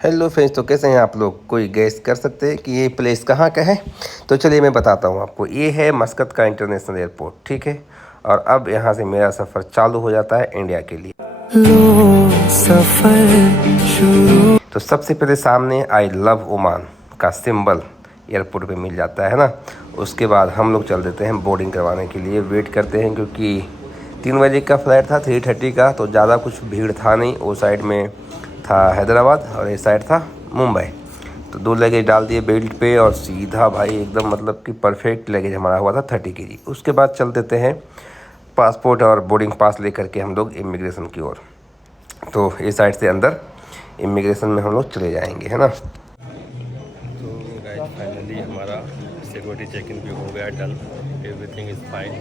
Hello friends, तो कैसे हैं आप लोग? कोई गैस कर सकते हैं कि ये प्लेस कहाँ का है? तो चलिए मैं बताता हूँ आपको। ये है मस्कत का इंटरनेशनल एयरपोर्ट, ठीक है। और अब यहाँ से मेरा सफ़र चालू हो जाता है इंडिया के लिए। लो सफ़र शुरू। तो सबसे पहले सामने आई लव ओमान का सिंबल एयरपोर्ट पे मिल जाता है ना। उसके बाद हम लोग चल देते हैं बोर्डिंग करवाने के लिए। वेट करते हैं क्योंकि 3 बजे का फ़्लाइट था, 3:30 का, तो ज़्यादा कुछ भीड़ था नहीं। वो साइड में था हैदराबाद और इस साइड था मुंबई। तो 2 लगेज डाल दिए बेल्ट पे और सीधा भाई एकदम मतलब कि परफेक्ट लगेज हमारा हुआ था 30 kg। उसके बाद चल देते हैं पासपोर्ट और बोर्डिंग पास लेकर के हम लोग इमिग्रेशन की ओर। तो इस साइड से अंदर इमिग्रेशन में हम लोग चले जाएंगे, है ना। तो गाइस फाइनली हमारा सिक्योरिटी चेक इन भी हो गया, डन, एवरीथिंग इज़ फाइन।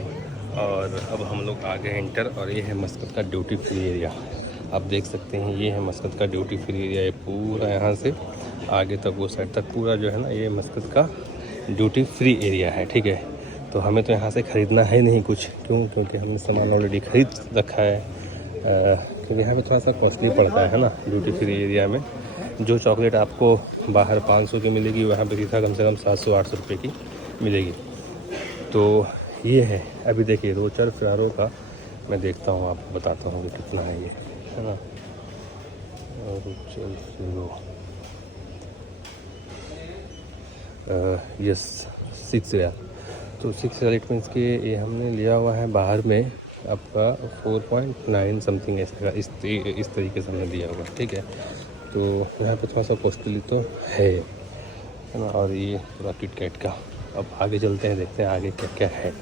और अब हम लोग आ गए इंटर। और ये है मस्कत का ड्यूटी फ्री एरिया। आप देख सकते हैं ये है मस्कत का ड्यूटी फ्री एरिया। ये पूरा यहाँ से आगे तक वो साइड तक पूरा जो है ना, ये मस्कत का ड्यूटी फ्री एरिया है, ठीक है। तो हमें तो यहाँ से ख़रीदना है नहीं कुछ, क्योंकि हमने सामान ऑलरेडी ख़रीद रखा है। क्योंकि यहाँ पे थोड़ा सा कॉस्टली पड़ता है ना ड्यूटी फ्री एरिया में। जो चॉकलेट आपको बाहर 500 की मिलेगी, वहाँ पे सीधा कम से कम 700-800 रुपये की मिलेगी। तो ये है। अभी देखिए रोचर फ्रारो का मैं देखता हूँ, आपको बताता हूँ कि कितना है ये, है ना। रोचर फ्रारो यस 6 रियाल। तो 6 रियाल इट मीन्स कि ये हमने लिया हुआ है बाहर में आपका 4.9 समथिंग ऐसा का, इस तरीके से हमने लिया हुआ, ठीक है। तो यहाँ पे थोड़ा सा कॉस्टली तो है ना। और ये पूरा किट कैट का। अब आगे चलते हैं, देखते हैं आगे क्या क्या है।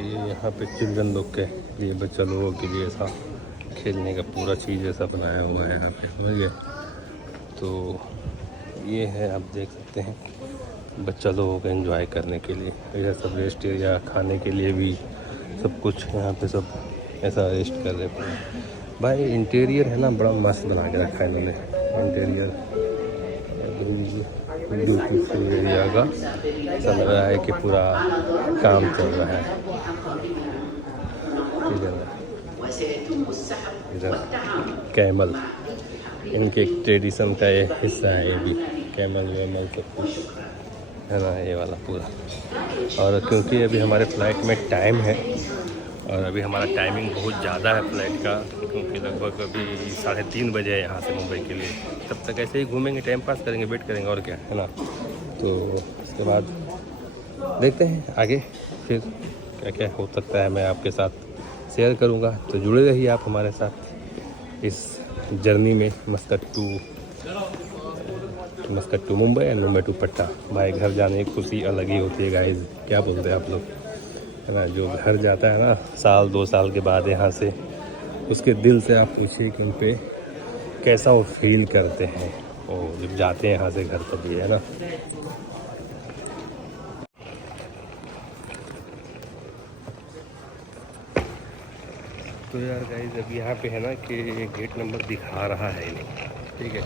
ये यहाँ पे चिल्ड्रन लोग के लिए, बच्चा लोगों के लिए ऐसा खेलने का पूरा चीज़ ऐसा बनाया हुआ है यहाँ पे, समझ गए। तो ये है, आप देख सकते हैं, बच्चा लोगों को एंजॉय करने के लिए। यह सब रेस्ट एरिया, खाने के लिए भी सब कुछ यहाँ पे सब ऐसा रेस्ट कर रहे हैं भाई। इंटीरियर है ना बड़ा मस्त बना के रखा है इन्होंने। इंटीरियर ड्यूटी फ्री एरिया का ऐसा लग रहा है कि पूरा काम चल रहा है। इधर कैमल, इनके ट्रेडिशन का ये हिस्सा है। ये भी कैमल वैमल सब कुछ है ना, ये वाला पूरा। और क्योंकि अभी हमारे फ़्लाइट में टाइम है, और अभी हमारा टाइमिंग बहुत ज़्यादा है फ़्लाइट का, क्योंकि लगभग अभी 3:30 बजे है यहाँ से मुंबई के लिए। तब तक ऐसे ही घूमेंगे, टाइम पास करेंगे, वेट करेंगे, और क्या, है ना। तो उसके बाद देखते हैं आगे फिर क्या क्या हो सकता है, मैं आपके साथ शेयर करूँगा। तो जुड़े रहिए आप हमारे साथ इस जर्नी में Muscat to Mumbai and Mumbai to Patna. भाई घर जाने की खुशी अलग ही होती है गाइस, क्या बोलते हैं आप लोग, है ना। जो घर जाता है ना 1-2 साल के बाद यहाँ से, उसके दिल से आप पूछिए कि उन पे कैसा वो फील करते हैं और जब जाते हैं यहाँ से घर, तभी, है ना। तो यार गाइस अब यहाँ पे है ना कि गेट नंबर दिखा रहा है नहीं, ठीक है।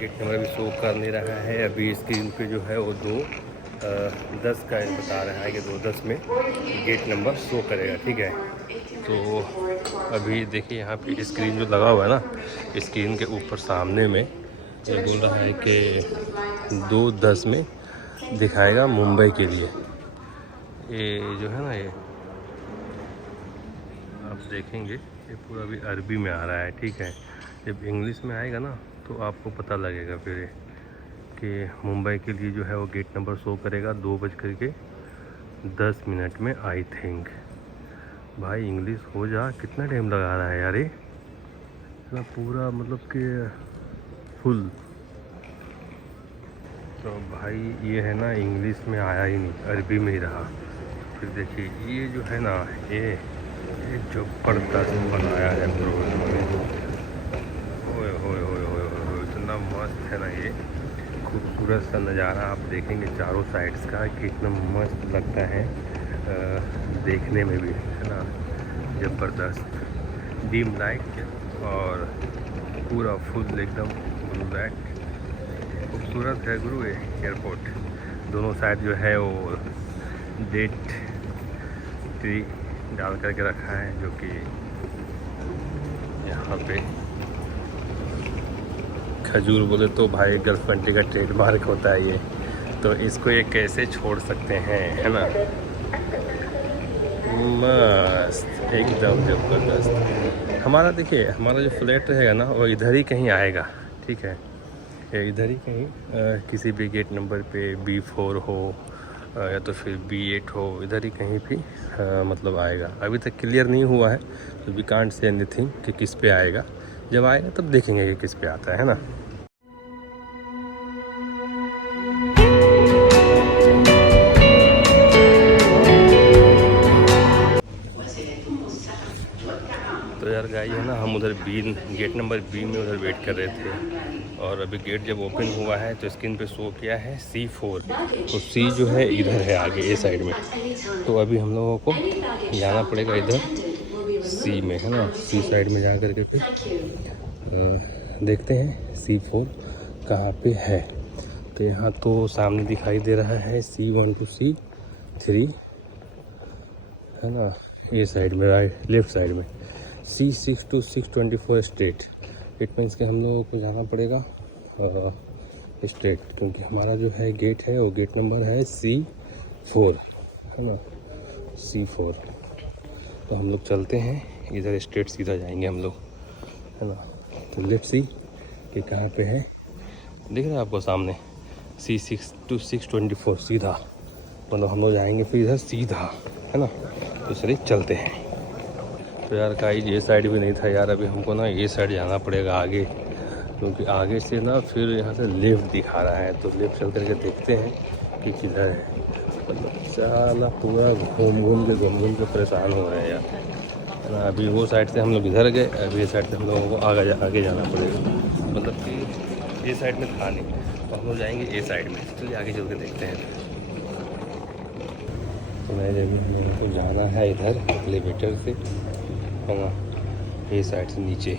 गेट नंबर भी शो कर नहीं रहा है अभी स्क्रीन पे, जो है वो 2:10 का बता रहा है कि 2:10 में गेट नंबर शो करेगा, ठीक है। तो अभी देखिए यहाँ पे स्क्रीन जो लगा हुआ है ना, स्क्रीन के ऊपर सामने में ये बोल रहा है कि 2:10 में दिखाएगा मुंबई के लिए। ये जो है ना, ये आप देखेंगे ये पूरा भी अरबी में आ रहा है, ठीक है। जब इंग्लिश में आएगा ना तो आपको पता लगेगा फिर कि मुंबई के लिए जो है वो गेट नंबर शो करेगा 2:10 में, आई थिंक। भाई इंग्लिश हो जा, कितना टाइम लगा रहा है यार ये, इतना पूरा मतलब कि फुल। तो भाई ये है ना इंग्लिश में आया ही नहीं, अरबी में ही रहा। फिर देखिए ये जो है ना, ये ज़बरदस्त बनाया है ब्रो इन्होंने। ओए होए होए होए होए, इतना मस्त है ना ये, खूबसूरत सा नज़ारा आप देखेंगे चारों साइड्स का, कितना मस्त लगता है देखने में भी, है ना। ज़बरदस्त डीम लाइट और पूरा फुल एकदम ब्लू लाइट। खूबसूरत है गुरु ये एयरपोर्ट। दोनों साइड जो है वो डेट ट्री डाल करके रखा है, जो कि यहाँ पे खजूर बोले तो भाई गल्फ कंट्री का ट्रेडमार्क होता है ये, तो इसको ये कैसे छोड़ सकते हैं, है ना। मस्त एकदम ज़बरदस्त। हमारा देखिए, हमारा जो फ्लैट रहेगा ना वो इधर ही कहीं आएगा, ठीक है, इधर ही कहीं किसी भी गेट नंबर पे B4 हो या तो फिर B8 हो, इधर ही कहीं भी मतलब आएगा। अभी तक क्लियर नहीं हुआ है, तो वी कांट से एनीथिंग कि किस पे आएगा। जब आएगा तब देखेंगे कि किस पे आता है ना। तो यार गाइस है ना, हम उधर गेट नंबर B में उधर वेट कर रहे थे, और अभी गेट जब ओपन हुआ है तो स्क्रीन पे शो किया है C4, तो C जो है इधर है आगे ए साइड में। तो अभी हम लोगों को जाना पड़ेगा इधर C में, है ना। C साइड में जा कर के फिर देखते हैं C4 कहाँ पे है। तो यहाँ तो सामने दिखाई दे रहा है C1 to C3, है ना, ये साइड में, राइट लेफ्ट साइड में C6 to 624 straight. It means कि हम लोगों को जाना पड़ेगा स्ट्रेट, क्योंकि हमारा जो है गेट है वो गेट नंबर है C4, है ना, C4। तो हम लोग चलते हैं इधर स्ट्रेट, सीधा जाएंगे हम लोग, है ना। तो लेट्स सी कि कहाँ पे है। दिख रहा है आपको सामने C6 to 624 सीधा, मतलब हम लोग जाएंगे फिर इधर सीधा, है ना। तो चलिए चलते हैं। तो यार गाइस ये साइड भी नहीं था यार, अभी हमको ना ये साइड जाना पड़ेगा आगे, क्योंकि आगे से ना फिर यहाँ से लेफ़्ट दिखा रहा है। तो लेफ़्ट चल करके देखते हैं कि किधर है। मतलब साला पूरा घूम घूम के परेशान हो रहे हैं यार, है ना। अभी वो साइड से हम लोग इधर गए, अभी ये साइड से हम लोगों को आगे जाना पड़ेगा। मतलब कि ये साइड में था नहीं, तो हम लोग जाएंगे ए साइड में। चलिए आगे चल के देखते हैं। तो मेरे को जाना है इधर एलिवेटर से, है ना, ये साइड से नीचे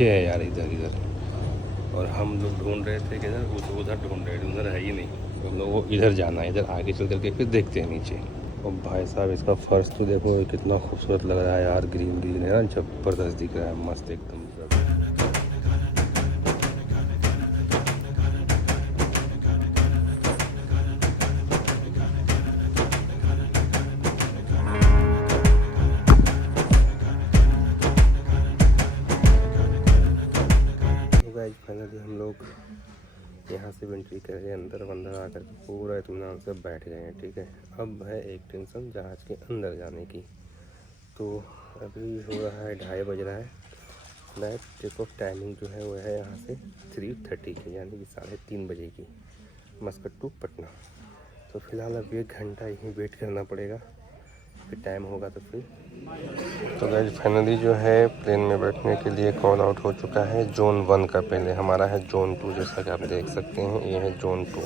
है यार, इधर। और हम लोग ढूंढ रहे थे कि उधर ढूंढ रहे थे, उधर है ही नहीं। तो हम लोग को इधर जाना है, इधर आगे चल करके फिर देखते हैं नीचे। और भाई साहब इसका फर्श तो देखो कितना खूबसूरत लग रहा है यार, ग्रीनरी है ना, ज़बरदस्त दिख रहा है, मस्त एकदम। फाइनली हम लोग यहाँ से एंट्री करके अंदर आकर के पूरा इत्मीनान से बैठ गए हैं, ठीक है। अब है एक टेंशन जहाज़ के अंदर जाने की। तो अभी हो रहा है 2:30 बज रहा है। फ्लाइट टेक ऑफ टाइमिंग जो है वो है यहाँ से 3:30 की, यानी कि 3:30 बजे की, मस्कट टू पटना। तो फ़िलहाल अब 1 घंटा यहीं वेट करना पड़ेगा, फिर टाइम होगा तो फिर। तो गाइस फाइनली जो है प्लेन में बैठने के लिए कॉल आउट हो चुका है जोन 1 का। पहले हमारा है जोन 2, जैसा कि आप देख सकते हैं, ये है जोन 2।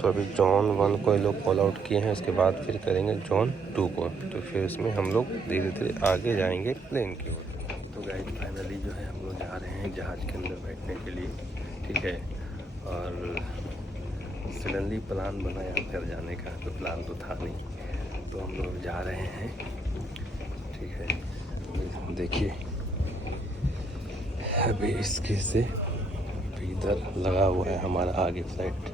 तो अभी जोन 1 को ये लोग कॉल आउट किए हैं, उसके बाद फिर करेंगे जोन 2 को। तो फिर इसमें हम लोग धीरे धीरे आगे जाएंगे प्लेन की ओर। तो गाइस फाइनली जो है हम लोग जा रहे हैं जहाज़ के अंदर बैठने के लिए, ठीक है। और सडनली प्लान बना यहाँ घर जाने का, तो प्लान तो था नहीं, तो हम लोग जा रहे हैं, ठीक है। देखिए अभी इसके से इधर लगा हुआ है हमारा आगे फ्लाइट,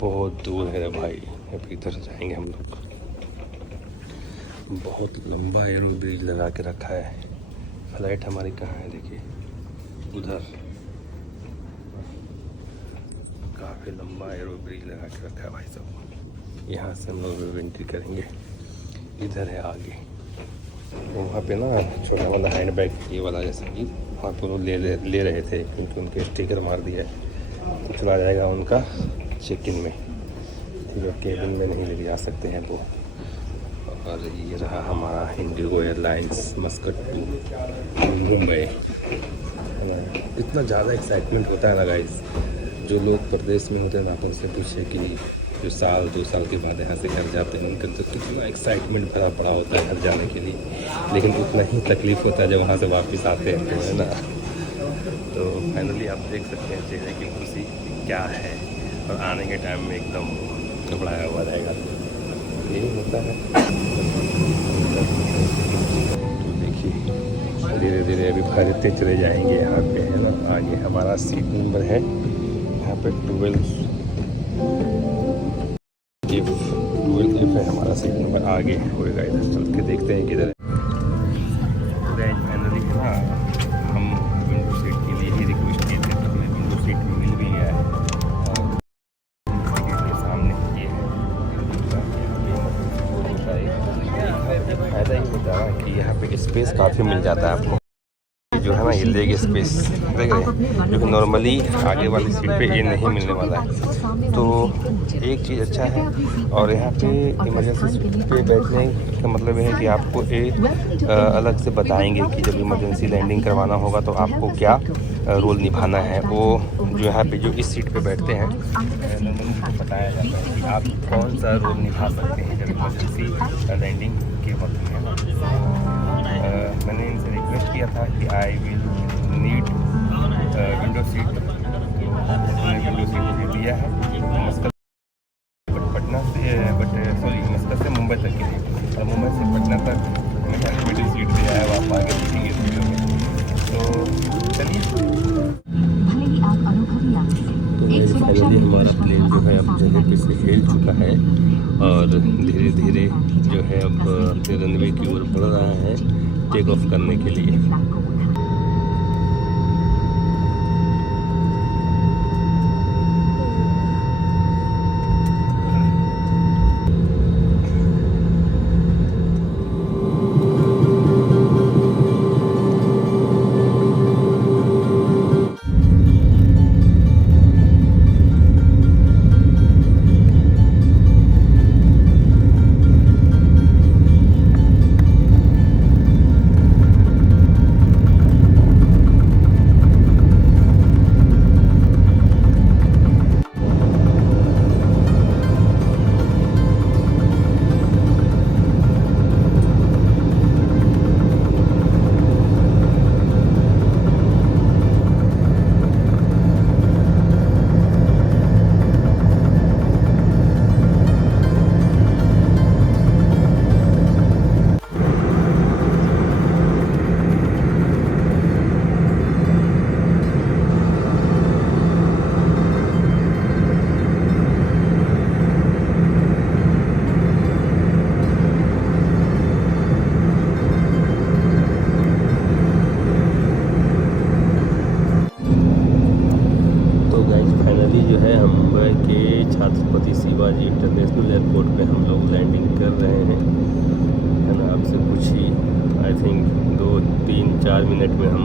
बहुत दूर है भाई। अभी इधर जाएंगे हम लोग। बहुत लंबा एरो ब्रिज लगा के रखा है। फ्लाइट हमारी कहाँ है, देखिए उधर, काफ़ी लंबा एरो ब्रिज लगा के रखा है भाई साहब। यहाँ से हम लोग एंट्री करेंगे, इधर है आगे। वहाँ पे ना छोटा वाला हैंड बैग, ये वाला जैसे कि वहाँ पर वो ले रहे थे, क्योंकि उनके स्टिकर मार दिया है। तो चला जाएगा उनका चेक इन में, ठीक है, केबिन में नहीं ले जा सकते हैं वो। और ये रहा हमारा IndiGo airlines Muscat to Mumbai. इतना ज़्यादा एक्साइटमेंट होता है ना गाइस, जो लोग प्रदेश में होते हैं ना, उनसे पूछे कि जो 2 साल के बाद यहाँ से घर जाते हैं, उनका तो कितना एक्साइटमेंट भरा पड़ा होता है घर जाने के लिए, लेकिन उतना ही तकलीफ़ होता है जब वहाँ से वापस आते हैं, तो है ना। तो फाइनली आप देख सकते हैं चेहरे की खुशी क्या है, और आने के टाइम में एकदम घबराया हुआ रहेगा, यही होता है। तो देखिए धीरे धीरे अभी भागते चले जाएंगे यहाँ पे, है ना। आगे हमारा सीट नंबर है यहाँ पे 12 F है हमारा सीट नंबर। आगे होएगा, इधर चल के देखते हैं किधर है। फाइनली हाँ, हम विंडो सीट के लिए ही रिक्वेस्ट किए थे, तो हमें विंडो सीट मिल भी गया है। और के सामने ये है, फ़ायदा ही होता है कि यहाँ पे स्पेस काफ़ी मिल जाता है आपको, जो है ना, ये लेग स्पेस देख रहे हैं, जो कि नॉर्मली आगे वाली सीट पे ये नहीं मिलने वाला है। तो एक चीज़ अच्छा है। और यहाँ पे इमरजेंसी सीट पे बैठने का मतलब है कि आपको एक अलग से बताएंगे कि जब इमरजेंसी लैंडिंग करवाना होगा तो आपको क्या रोल निभाना है। वो जो यहाँ पे जो इस सीट पे बैठते हैं नॉर्मली उनको बताया जाता है कि आप कौन सा रोल निभा सकते हैं जब इमरजेंसी लैंडिंग के वक्त में, है ना। मैंने इनसे रिक्वेस्ट किया था कि I will need window seat, तो उन्होंने विंडो सीट मुझे दिया है। मस्कत पटना से मस्कत से मुंबई तक के लिए, और मुंबई से पटना तक मैंने विंडो सीट दिया है। आप आगे देखेंगे वीडियो में। तो चलिए, तो फाइनली हमारा प्लेन जो है अब जगह पे से हिल चुका है और धीरे धीरे जो है अब रनवे की ओर बढ़ रहा है टेक ऑफ करने के लिए। फाइनली जो है हम मुंबई के छत्रपति शिवाजी इंटरनेशनल एयरपोर्ट पे हम लोग लैंडिंग कर रहे हैं, है ना। आपसे कुछ ही आई थिंक 2-3-4 मिनट में हम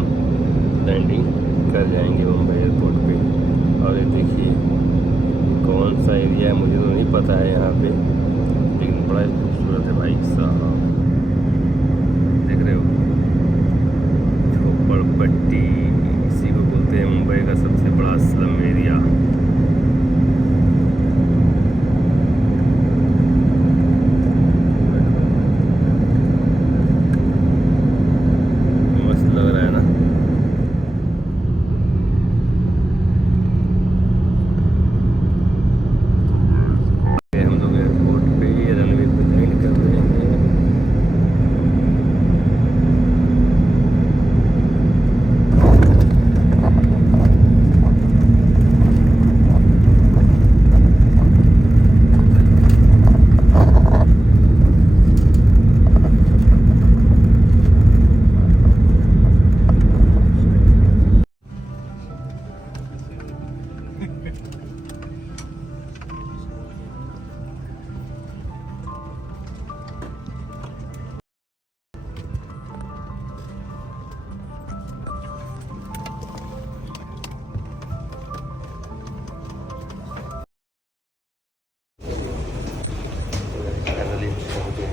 लैंडिंग कर जाएंगे मुंबई एयरपोर्ट पे। और ये देखिए कौन सा एरिया है मुझे तो नहीं पता है यहाँ पे, लेकिन बड़ा ही खूबसूरत है भाई साहब। देख रहे हो, झोपड़पट्टी, इसी को बोलते हैं मुंबई का सबसे बड़ा स्लम एरिया। मस्त लग रहा है ना। हम लोग एयरपोर्ट पे रनवे पे लैंड कर रहे हैं।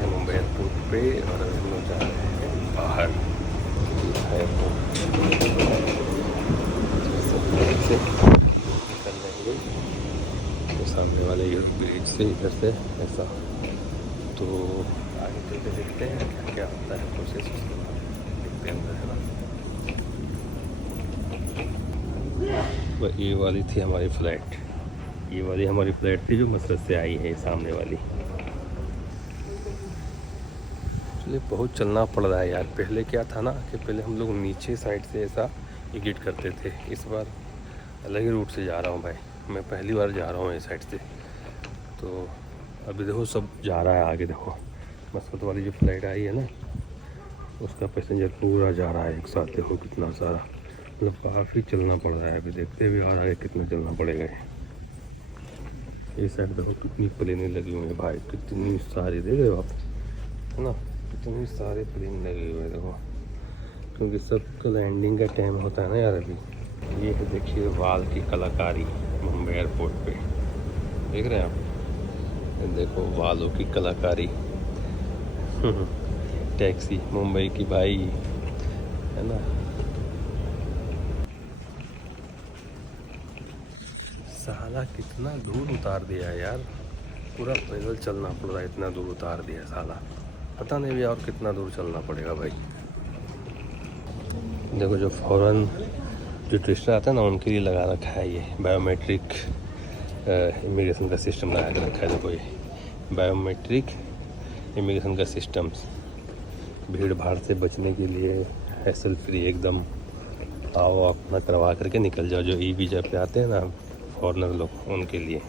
मुंबई एयरपोर्ट पे और अभी हम लोग जा रहे हैं बाहर एयरपोर्ट से निकल जाएंगे। तो सामने वाले ब्रिज से इधर से ऐसा, तो आगे चल के देखते हैं क्या क्या होता है प्रोसेस, उसके बाद देखते हैं अंदर, है ना। वह ये वाली थी हमारी फ़्लाइट, ये वाली हमारी फ़्लाइट थी जो मस्कत से आई है, सामने वाली। इसलिए बहुत चलना पड़ रहा है यार। पहले क्या था ना कि पहले हम लोग नीचे साइड से ऐसा एग्जिट करते थे, इस बार अलग ही रूट से जा रहा हूँ भाई। मैं पहली बार जा रहा हूँ इस साइड से। तो अभी देखो सब जा रहा है आगे। देखो मस्कत वाली जो फ्लाइट आई है ना, उसका पैसेंजर पूरा जा रहा है एक साथ। देखो कितना सारा, मतलब काफ़ी चलना पड़ रहा है। अभी देखते हुए आ रहा है कितना चलना पड़ेगा। ये साइड देखो कितनी प्लेनें लगी हुई हैं भाई, कितनी सारी, देख रहे हो आप, है ना, कितनी सारे प्लेन लगे हुए हैं देखो, क्योंकि सबका लैंडिंग का टाइम होता है ना यार अभी। ये है देखिए वाल की कलाकारी मुंबई एयरपोर्ट पे, देख रहे हैं आप, देखो वालों की कलाकारी। टैक्सी मुंबई की भाई, है ना। साला कितना दूर उतार दिया है यार, पूरा पैदल चलना पड़ रहा है, इतना दूर उतार दिया साला। पता नहीं भी और कितना दूर चलना पड़ेगा भाई। देखो जो फॉरेन जो टूरिस्ट आते हैं ना, उनके लिए लगा रखा है ये बायोमेट्रिक इमिग्रेशन का सिस्टम लगा के रखा है। देखो ये बायोमेट्रिक इमिग्रेशन का सिस्टम्स, भीड़ भाड़ से बचने के लिए हैसल फ्री एकदम। आओ अपना करवा करके निकल जाओ, जो ई वीज़ा पे आते हैं ना फॉरनर लोग, उनके लिए।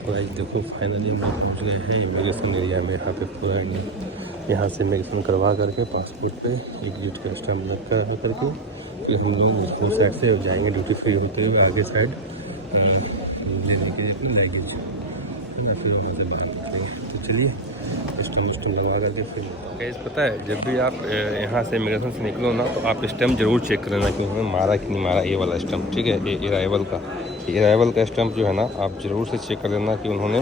भाई देखो फाइनली हम लोग पहुँच गए हैं इमिग्रेशन एरिया में। यहाँ पे पूरा यहाँ से इमिग्रेशन करवा करके पासपोर्ट पे एग्जिट का स्टैम्प करा करके फिर हम लोग उस साइड से जाएंगे ड्यूटी फ्री होते हुए आगे साइड लेने के लिए अपनी लगेज, है ना, फिर वहाँ से बाहर निकलेंगे। तो चलिए स्टैम्प लगवा करके फिर कैसे। पता है जब भी आप यहाँ से इमिग्रेशन से निकलो ना, तो आप स्टैम्प जरूर चेक करना कि उन्होंने मारा कि नहीं मारा, ये वाला स्टैम्प, ठीक है। ये अराइवल का स्टैम्प जो है ना, आप ज़रूर से चेक कर लेना कि उन्होंने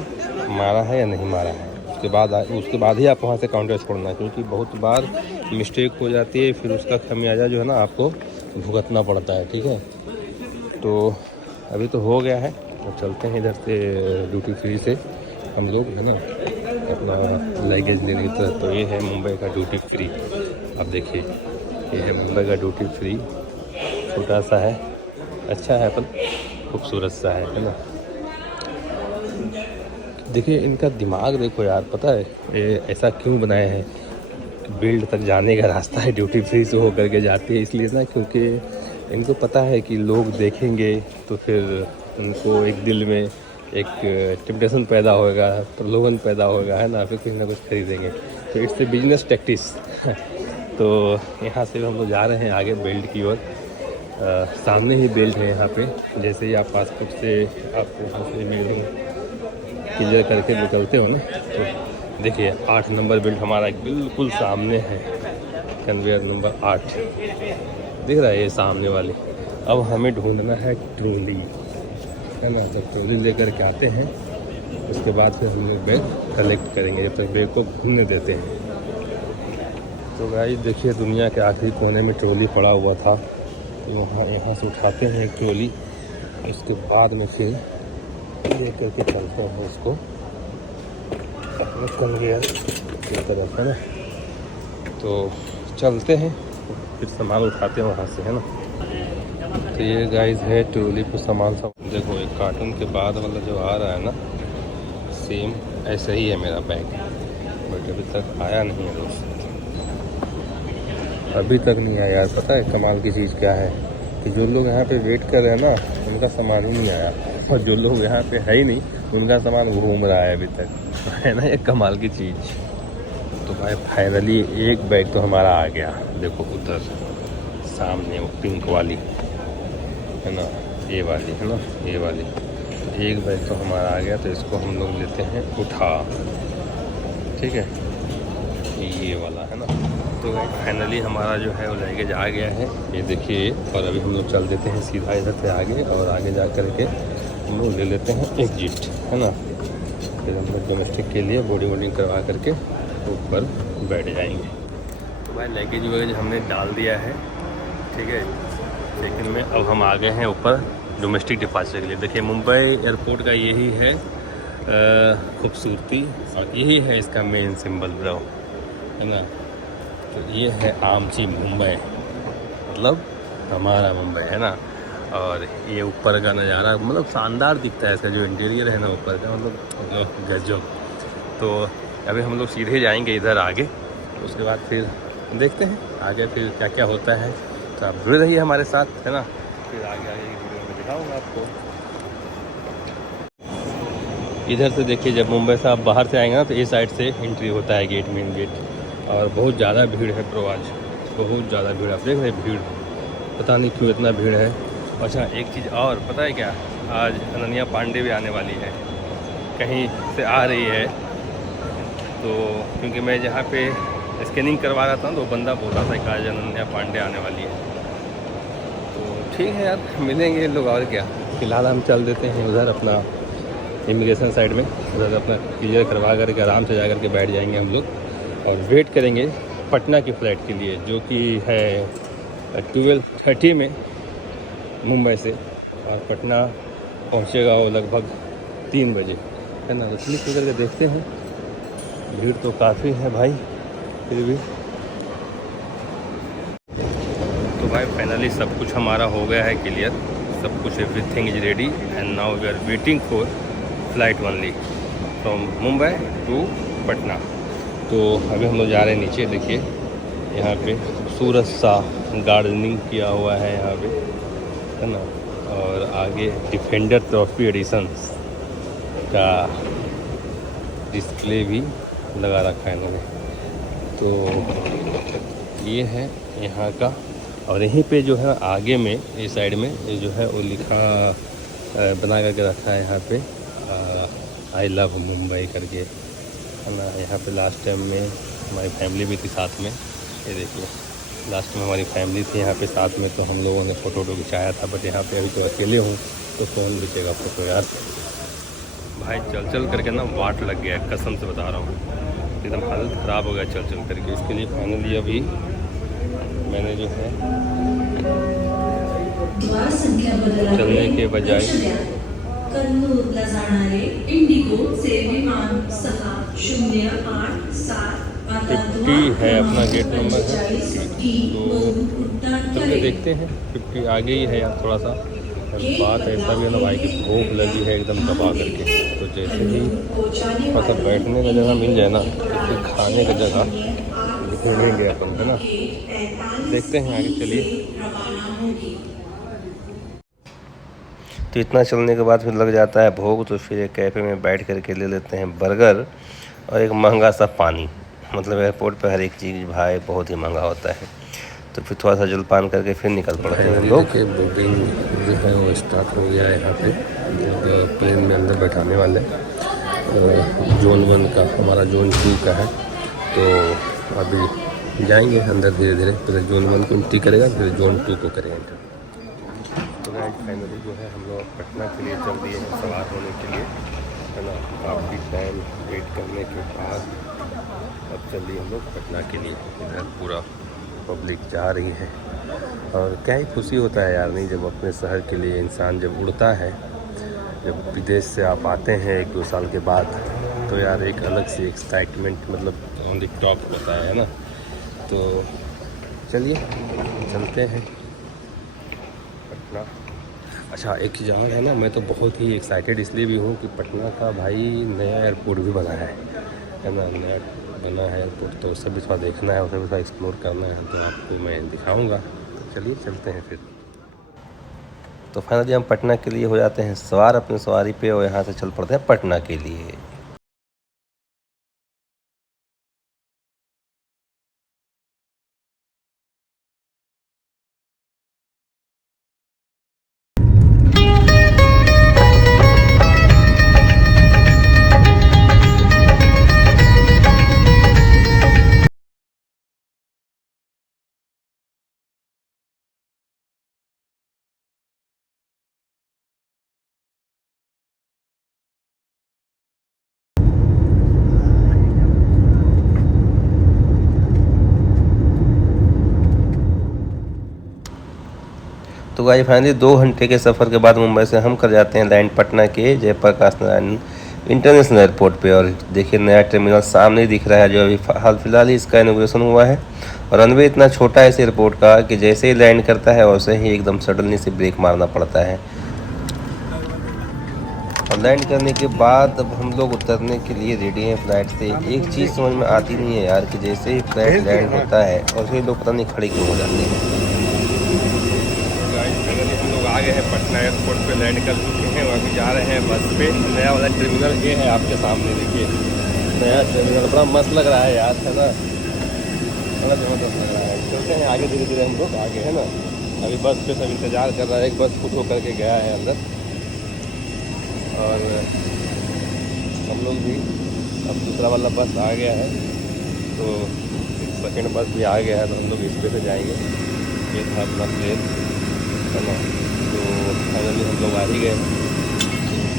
मारा है या नहीं मारा है। उसके बाद ही आप वहाँ से काउंटर छोड़ना, क्योंकि बहुत बार मिस्टेक हो जाती है, फिर उसका खमियाजा जो है ना आपको भुगतना पड़ता है, ठीक है। तो अभी तो हो गया है, तो चलते हैं इधर से ड्यूटी फ्री से हम लोग, है ना, अपना लगेज लेने की तरफ। तो ये है मुंबई का ड्यूटी फ्री, आप देखिए ये है मुंबई का ड्यूटी फ्री। छोटा सा है, अच्छा है, पर खूबसूरत सा है ना। देखिए इनका दिमाग देखो यार, पता है ये ऐसा क्यों बनाए हैं। बिल्ड तक जाने का रास्ता है ड्यूटी फ्री से होकर के जाती है, इसलिए ना, क्योंकि इनको पता है कि लोग देखेंगे तो फिर उनको एक दिल में एक टेम्पटेशन पैदा होगा, प्रलोभन पैदा होगा, है ना, फिर कुछ ना कुछ खरीदेंगे। तो इट्स ए बिजनेस टैक्टिस। तो यहाँ से हम लोग जा रहे हैं आगे बेल्ट की ओर। सामने ही बेल्ट है यहाँ पे। जैसे ही आप पासपोर्ट से आप वहाँ से क्लियर करके निकलते हो ना, तो देखिए 8 नंबर बेल्ट हमारा बिल्कुल सामने है, कन्वेयर नंबर 8 दिख रहा है ये सामने वाली। अब हमें ढूंढना है ट्रॉली, है ना। जब ट्रॉली लेकर के आते हैं उसके बाद फिर हम लोग बैग कलेक्ट करेंगे, जब तक बैग को घूमने देते हैं। तो भाई देखिए दुनिया के आखिरी कोने में ट्रॉली पड़ा हुआ था, तो यहाँ से उठाते हैं एक ट्रॉली, उसके बाद में फिर ले करके चलते हैं उसको कन्वेयर की तरफ, है ना। तो चलते हैं फिर सामान उठाते हैं वहाँ से, है ना। तो ये गाइस है ट्रॉली पर सामान सब। देखो एक कार्टून के बाद वाला जो आ रहा है ना, सेम ऐसा ही है मेरा बैग, बट अभी तक आया नहीं है दोस्त, अभी तक नहीं आया यार। पता है कमाल की चीज़ क्या है कि जो लोग यहाँ पे वेट कर रहे हैं ना, उनका सामान ही नहीं आया, और जो लोग यहाँ पे है ही नहीं उनका सामान घूम रहा है अभी तक, है ना, ये कमाल की चीज़। तो भाई फाइनली एक बैग तो हमारा आ गया। देखो उधर सामने वो पिंक वाली, है ना, ये वाली, है ना, ये वाली। तो एक बैग तो हमारा आ गया, तो इसको हम लोग लेते हैं उठा, ठीक है, ये वाला, है ना। तो फाइनली हमारा जो है वो लगेज आ गया है, ये देखिए। और अभी हम लोग चल देते हैं सीधा इधर से आगे, और आगे जा कर के हम लोग ले लेते हैं एग्जिट, है ना। फिर हम लोग डोमेस्टिक के लिए बोर्डिंग करवा करके ऊपर बैठ जाएंगे। तो भाई लगेज वगैरह हमने डाल दिया है, ठीक है, लेकिन में अब हम आ गए हैं ऊपर डोमेस्टिक डिपार्चर के लिए। देखिए मुंबई एयरपोर्ट का यही है खूबसूरती, और यही है इसका मेन सिंबल ब्रो, है ना। तो ये है आमची मुंबई, मतलब हमारा मुंबई, है ना। और ये ऊपर का नज़ारा मतलब शानदार दिखता है, इसका जो इंटीरियर है ना ऊपर का, मतलब गजब। तो अभी हम लोग सीधे जाएंगे इधर आगे, उसके बाद फिर देखते हैं आगे फिर क्या क्या होता है। तो आप जुड़े रहिए हमारे साथ, है ना। फिर आगे आगे की वीडियो में दिखाऊंगा आपको। इधर से देखिए, जब मुंबई से आप बाहर से आएंगे ना तो इस साइड से एंट्री होता है गेट, मेन गेट। और बहुत ज़्यादा भीड़ है ब्रो, आज बहुत ज़्यादा भीड़। आप देख रहे हैं भीड़, पता नहीं क्यों इतना भीड़ है। अच्छा एक चीज़ और पता है क्या, आज अनन्या पांडे भी आने वाली है, कहीं से आ रही है। तो क्योंकि मैं जहाँ पे स्कैनिंग करवा रहा था तो वो बंदा बोल रहा था कि आज अनन्या पांडे आने वाली है। तो ठीक है यार, मिलेंगे लोग और क्या। फ़िलहाल हम चल देते हैं उधर अपना इमिग्रेशन साइड में, उधर अपना क्लियर करवा करके आराम से जा कर के बैठ जाएंगे हम लोग। और वेट करेंगे पटना की फ़्लाइट के लिए, जो कि है 12:30 में मुंबई से। और पटना पहुंचेगा वो लगभग 3 बजे, है ना। तो क्लिक करके देखते हैं। भीड़ तो काफ़ी है भाई, फिर भी। तो भाई फाइनली सब कुछ हमारा हो गया है क्लियर, सब कुछ, everything is ready. And now we are waiting for flight only from Mumbai to Patna. तो अभी हम लोग जा रहे हैं नीचे। देखिए यहाँ पे खूबसूरत सा गार्डनिंग किया हुआ है यहाँ पे, है ना। और आगे डिफेंडर ट्रॉफी एडिशंस का डिस्प्ले भी लगा रखा है इन्होंने। तो ये है यहाँ का। और यहीं पे जो है आगे में इस साइड में ये जो है वो लिखा बना करके रखा है यहाँ पे, आई लव मुंबई करके, है ना। यहाँ पे लास्ट टाइम में हमारी फैमिली भी थी साथ में। ये देखिए लास्ट में हमारी फैमिली थी यहाँ पे साथ में, तो हम लोगों ने फ़ोटो खिंचाया था। बट यहाँ पे अभी तो अकेले हूँ तो कौन खींचेगा फ़ोटो यार। भाई चल चल करके ना वाट लग गया है, कसम से बता रहा हूँ, एकदम हालत ख़राब हो गया चल चल करके। इसके लिए फाइनली अभी मैंने जो है चलने के बजाय कन्नूरला जाणारे इंडिगो चे विमान 6087 50 है अपना गेट नंबर है 50। तो चलिए देखते हैं, 50 आगे ही है यार थोड़ा सा। बात ऐसा भी है ना भाई कि भूख लगी है एकदम दबा करके। तो जैसे ही थोड़ा सा बैठने का जगह मिल जाए ना तो फिर खाने का जगह ढूंढेंगे अपन, है ना। देखते हैं आगे, चलिए। तो इतना चलने के बाद फिर लग जाता है भूख, तो फिर एक कैफ़े में बैठ करके ले लेते हैं बर्गर और एक महंगा सा पानी। मतलब एयरपोर्ट पे हर एक चीज़ भाई बहुत ही महंगा होता है। तो फिर थोड़ा सा जलपान करके फिर निकल पड़ते हैं लोग। बोटिंग जो है वो स्टार्ट हो गया है यहाँ पे, प्लेन में अंदर बैठाने वाले। जोन 1 का, हमारा जोन 2 का है। तो अभी जाएंगे अंदर धीरे धीरे, पहले जोन 1 को एंट्री करेगा फिर जोन 2 को करेंगे एंटर। तो गाइस फाइनली जो है हम लोग पटना के लिए चल दिए हैं सवार होने के लिए, है ना। काफ़ी टाइम वेट करने के बाद अब चल दिए हम लोग पटना के लिए। इधर पूरा पब्लिक जा रही है और क्या ही खुशी होता है यार, नहीं, जब अपने शहर के लिए इंसान जब उड़ता है, जब विदेश से आप आते हैं 1-2 साल के बाद, तो यार एक अलग सी एक्साइटमेंट मतलब ऑन द टॉप होता है ना। तो चलिए चलते हैं पटना। अच्छा एक चीज़ और है ना, मैं तो बहुत ही एक्साइटेड इसलिए भी हूँ कि पटना का भाई नया एयरपोर्ट भी बना है ना। नया बना है एयरपोर्ट, तो उसे भी थोड़ा देखना है, उसे भी थोड़ा एक्सप्लोर करना है, तो आपको मैं दिखाऊंगा। तो चलिए चलते हैं फिर। तो फाइनली हम पटना के लिए हो जाते हैं सवार अपनी सवारी पे और यहाँ से चल पड़ते हैं पटना के लिए। तो गाइस फाइनली 2 घंटे के सफ़र के बाद मुंबई से हम कर जाते हैं लैंड पटना के जयप्रकाश नारायण इंटरनेशनल एयरपोर्ट पे। और देखिए नया टर्मिनल सामने दिख रहा है, जो अभी हाल फिलहाल ही इसका इनॉग्रेशन हुआ है। और रनवे इतना छोटा है इस एयरपोर्ट का कि जैसे ही लैंड करता है वैसे ही एकदम सडनली से ब्रेक मारना पड़ता है। और लैंड करने के बाद अब हम लोग उतरने के लिए रेडी हैं फ्लाइट से। एक चीज़ समझ में आती नहीं है यार कि जैसे ही फ्लाइट लैंड होता है और फिर लोग पता नहीं खड़े क्यों हो जाते हैं। हम लोग आ गए हैं पटना एयरपोर्ट पे, लैंड कर चुके हैं और अभी जा रहे हैं बस पे। नया वाला टर्मिनल ये है आपके सामने, देखिए नया टर्मिनल, बड़ा मस्त लग रहा है यार, है ना, बड़ा ज़बरदस्त लग रहा है। चलते हैं आगे, धीरे धीरे हम लोग आगे, है ना। अभी बस पे सब इंतज़ार कर रहा है, एक बस खुद होकर के गया है अंदर और हम लोग भी, अब दूसरा वाला बस आ गया है तो सेकेंड बस भी आ गया है तो हम लोग इस पे से जाएंगे। ये था अपना प्लेन, है ना। तो फाइनली हम लोग आ ही गए।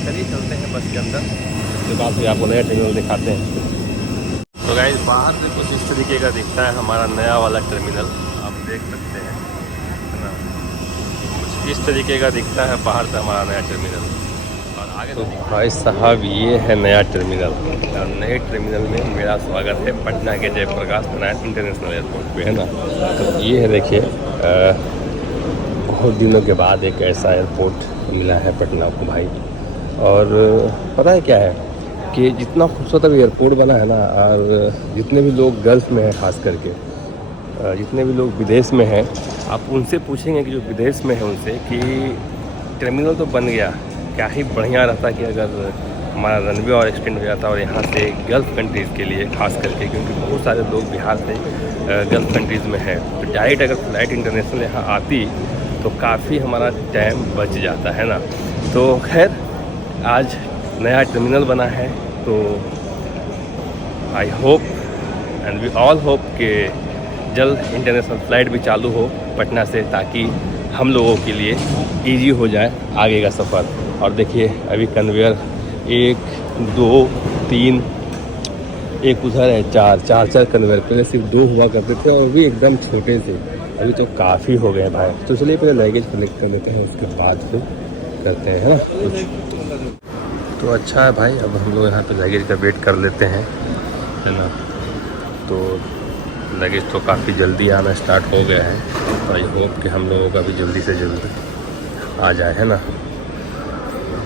चलिए चलते हैं बस के अंदर, उसके बाद फिर आपको नया टर्मिनल दिखाते हैं। तो गाइस बाहर से कुछ इस तरीके का दिखता है हमारा नया वाला टर्मिनल, आप देख सकते हैं, है ना। कुछ इस तरीके का दिखता है बाहर से हमारा नया टर्मिनल। और आगे तो भाई साहब ये है नया टर्मिनल, और नए टर्मिनल में मेरा स्वागत है पटना के जयप्रकाश नारायण इंटरनेशनल एयरपोर्ट पे, है ना। तो ये है देखिए, बहुत दिनों के बाद एक ऐसा एयरपोर्ट मिला है पटना को भाई। और पता है क्या है कि जितना खूबसूरत अभी एयरपोर्ट बना है ना, और जितने भी लोग गल्फ़ में हैं खास करके, जितने भी लोग विदेश में हैं, आप उनसे पूछेंगे कि जो विदेश में हैं उनसे कि टर्मिनल तो बन गया, क्या ही बढ़िया रहता कि अगर हमारा रनवे और एक्सटेंड हो जाता और यहाँ से गल्फ़ कंट्रीज़ के लिए खास करके, क्योंकि बहुत सारे लोग बिहार से गल्फ़ कंट्रीज़ में हैं, तो डायरेक्ट अगर फ़्लाइट इंटरनेशनल यहाँ आती तो काफ़ी हमारा टाइम बच जाता, है ना। तो खैर आज नया टर्मिनल बना है, तो I hope and we all hope कि जल्द इंटरनेशनल फ़्लाइट भी चालू हो पटना से, ताकि हम लोगों के लिए इजी हो जाए आगे का सफ़र। और देखिए अभी कन्वेयर 1 2 3 एक उधर है, चार कन्वेयर, पहले सिर्फ 2 हुआ करते थे और भी एकदम छोटे से, अभी तो काफ़ी हो गए भाई। तो चलिए पहले लगेज कलेक्ट कर लेते हैं, उसके बाद फिर करते हैं, है ना। तो अच्छा है भाई, अब हम लोग यहाँ पे लगेज का वेट कर लेते हैं, है ना। तो लगेज तो काफ़ी जल्दी आना स्टार्ट हो गया है, और आई होप कि हम लोगों का भी जल्दी से जल्दी आ जाए, है ना।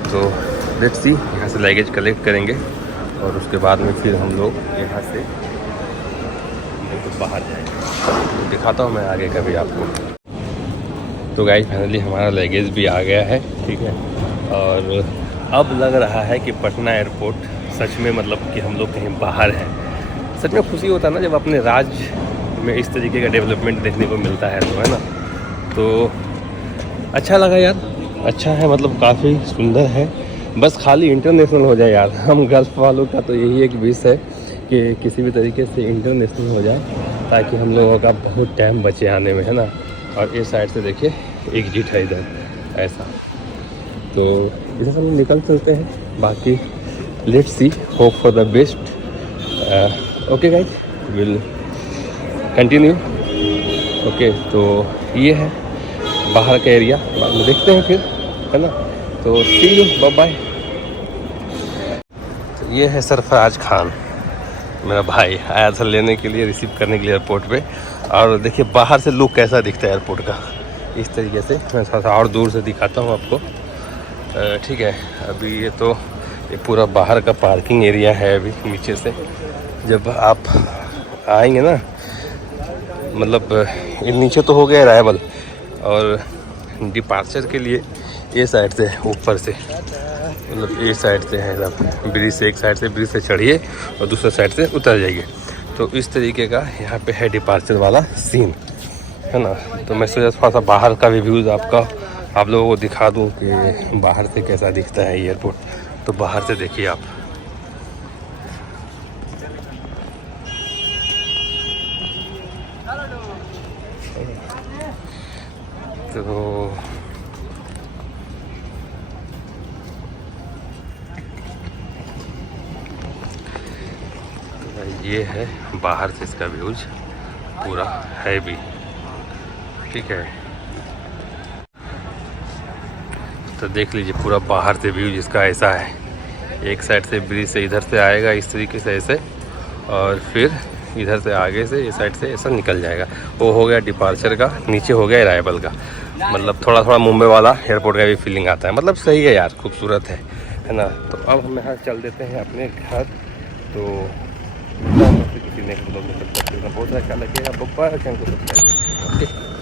तो लेट्स सी, यहाँ से लगेज कलेक्ट करेंगे और उसके बाद में फिर हम लोग यहाँ से तो बाहर जाएंगे। तो दिखाता हूँ मैं आगे का भी आपको। तो गाइस फाइनली हमारा लगेज भी आ गया है, ठीक है। और अब लग रहा है कि पटना एयरपोर्ट सच में, मतलब कि हम लोग कहीं बाहर हैं। सच में खुशी होता है ना जब अपने राज्य में इस तरीके का डेवलपमेंट देखने को मिलता है, तो है ना। तो अच्छा लगा यार, अच्छा है, मतलब काफ़ी सुंदर है। बस खाली इंटरनेशनल हो जाए यार, हम गल्फ़ वालों का तो यही एक विश है कि किसी भी तरीके से इंटरनेशनल हो जाए, ताकि हम लोगों का बहुत टाइम बचे आने में, है ना। और इस साइड से देखिए एग्जिट है इधर ऐसा, तो इधर हम निकल चलते हैं। बाकी let's see, hope for the best. Okay guys, will continue. Okay, तो ये है बाहर का एरिया, बाद में देखते हैं फिर, है ना। तो सी यू, बाय बाय। तो ये है सरफराज खान, मेरा भाई, आया था लेने के लिए, रिसीव करने के लिए एयरपोर्ट पे। और देखिए बाहर से लुक कैसा दिखता है एयरपोर्ट का, इस तरीके से। मैं थोड़ा सा और दूर से दिखाता हूँ आपको, ठीक है। अभी ये पूरा बाहर का पार्किंग एरिया है। अभी नीचे से जब आप आएंगे ना, मतलब ये नीचे तो हो गया अराइवल, और डिपार्चर के लिए ये साइड से, ऊपर से, मतलब ये साइड से है सब, ब्रिज से, एक साइड से ब्रिज से चढ़िए और दूसरे साइड से उतर जाइए। तो इस तरीके का यहाँ पे है डिपार्चर वाला सीन, है ना। तो मैं सोचा थोड़ा सा बाहर का भी व्यूज़ आप लोगों को दिखा दूँ कि बाहर से कैसा दिखता है एयरपोर्ट। तो बाहर से देखिए आप, तो ये है बाहर से इसका व्यूज पूरा है भी, ठीक है। तो देख लीजिए पूरा बाहर से व्यू जिसका ऐसा है, एक साइड से ब्रिज से इधर से आएगा इस तरीके से ऐसे, और फिर इधर से आगे से इस साइड से ऐसा निकल जाएगा। वो हो गया डिपार्चर का, नीचे हो गया अराइवल का। मतलब थोड़ा थोड़ा मुंबई वाला एयरपोर्ट का भी फीलिंग आता है। मतलब सही है यार, खूबसूरत है। है ना। तो अब हम यहाँ चल देते हैं अपने घर। तो फिर किसी नेक्स्ट ब्लॉग में, तब तक बहुत सारा ख्याल रखिएगा। बब्बा चैनल को सब्सक्राइब करिएगा। ओके।